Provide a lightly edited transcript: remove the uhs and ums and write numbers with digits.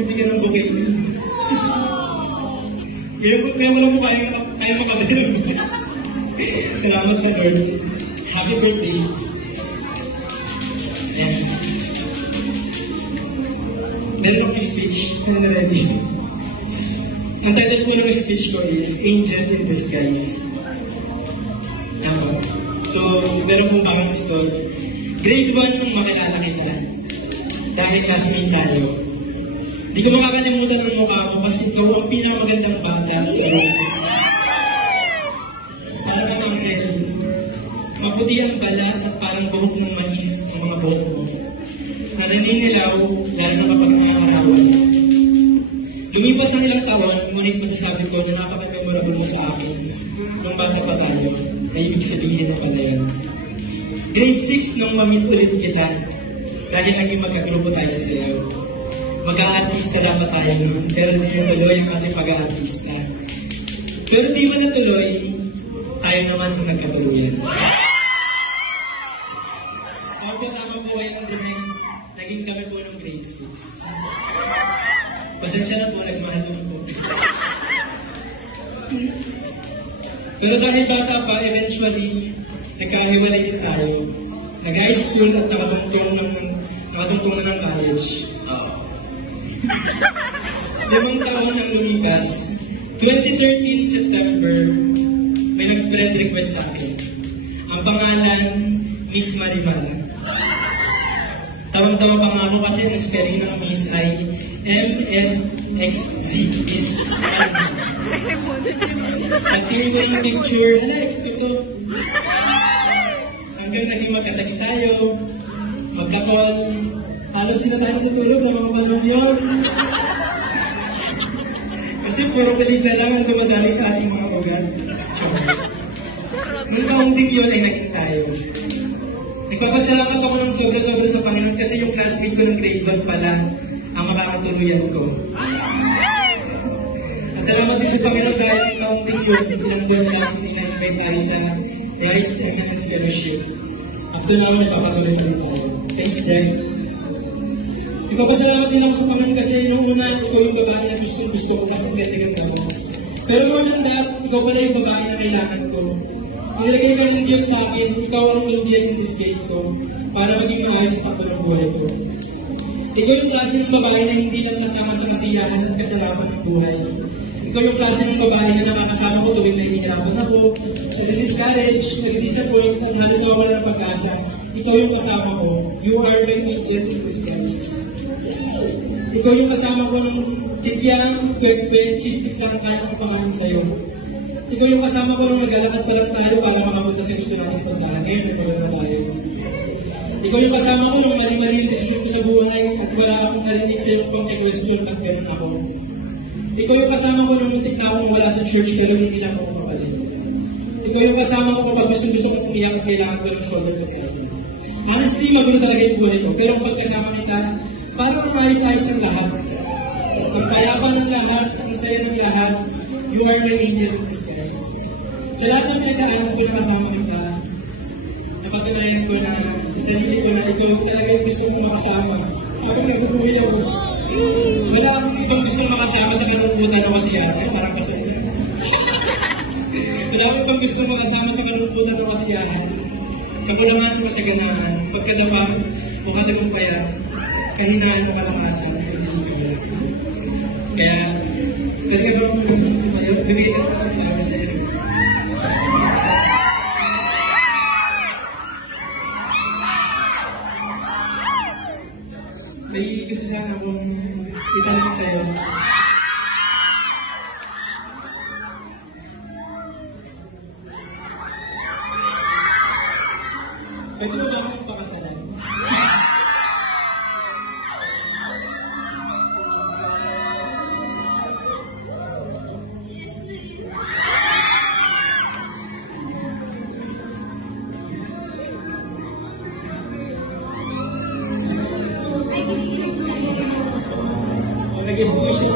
bibigyan ng bouquet. Kaya wala po kaya makabalik. Salamat sa Lord. Happy birthday. Ayan. Meron akong speech na ready. Ang title po ng speech ko is Angel in Disguise. So, meron pong bakang story. Grade 1 nung makilala kita. Dahil classmate tayo. Hindi ko makakalimutan ng mukha ko kasi ikaw ang pinakamagandang bata sa room. Para kang anghel. Maputi ang balat at parang buhok ng mais ang mga buhok mo. Nananinilaw, lalo na kapag nakakarawan. Lumipas ang ilang taon, ngunit masasabi ko na napaka-memorable mo sa akin nung bata pa tayo, ay ibig sabihin na pala yan. Grade 6 nung mamit ulit kita, dahil naging magkagrupo tayo sa sayaw. Mag-aartista dapat tayo noon, pero di natuloy ang ating pag-aartista. Pero di man natuloy, tayo naman ang nagkatuluyan. Ako po tama po kayo ng dinay, naging kami po ng grade 6. Pasensya na po, nagmahalong po. Pero dahil bata pa, eventually, nagkahiwalay din tayo. Nag-high school at nakatungtong na ng college. 5 taon ang lumipas. 2013 September, may nag-friend request sa akin. Ang pangalan, Miss Marimal. Tawang-tawa pa nga ako kasi ang spelling ng Miss ay M-S-X-Z. Miss Marimal. At tingin ko yung picture, expect ko. Hanggang naging magka-text tayo, magka-call, halos di na tayo natutulog ng mga panahon yun. Kasi puro peligla lang ang dumadali sa ating mga ugat. Nung kaunting yun ay naging tayo. Nagpapasalamat ako ng sobra-sobra sa Panginoon kasi yung classmate ko ng grade 1 pala ang makakatuluyan ko. At salamat din sa Panginoon dahil yung kaunting yun, ilang buwan lang in-invite tayo sa Christ Enhanced Fellowship. Up to now, napapatuloy na tayo. Thanks, Greg. Ipapasalamat din ako sa Panginoon kasi noong una, ikaw yung babae na gusto ko kasi ganda mo. Pero more than that, ikaw pala yung babae na kailangan ko. Nilagay ka ng Diyos sa akin, ikaw ang angel in this case ko, para maging maayos sa takbo ng buhay ko. Ikaw yung klase ng babae na hindi lang kasama sa kasiyahan at kasalapan ng buhay. Ikaw yung klase ng babae na nakakasama ko tuwing nahihirapan ako, nag-discourage, nag-disappoint, at halos nawawala ng pag-asa. Ikaw yung kasama ko. You are my angel in disguise. Ikaw yung kasama ko ng tikyang, kwek-kwek, chistik lang kaya ng pakain sa'yo. Ikaw yung kasama ko nung maglalakad pa lang tayo para makapunta sa gusto natin puntahan. Ngayon, may pagod na tayo. Ikaw yung kasama ko nung mali-mali yung desisyon ko sa buhay at wala akong narinig sa iyong pang-question at ganun ako. Ikaw yung kasama ko nung muntik na akong wala sa church pero hindi lang ako kapalit. Ikaw yung kasama ko kapag gusto kong umiyak at kailangan ko ng shoulder to cry. Honestly, magulo talaga yung buhay ko. Pero kapag kasama kita, parang maayos-ayos ang lahat. Ang payapan ng lahat, ang saya ng lahat, you are my angel in disguise. Sa lahat ng pinagdaanan ko na kasama kita, napatunayan ko na sa sarili ko na ikaw talaga yung gusto kong makasama. Habang nagbubuhay ako, wala akong ibang gusto makasama sa kalungkutan o kasiyahan. Parang kasaya. Wala akong ibang gusto makasama sa kalungkutan o kasiyahan. Kakulangan o kasaganaan, pagkadapa o katagumpayan, kahinaan o kalakasan, hindi ka. Kaya, talaga bang bigay ka talaga sa iyo. May gusto sana akong itanong sa iyo. Pwede ba akong pakasalan? Nag-gusto ko siya.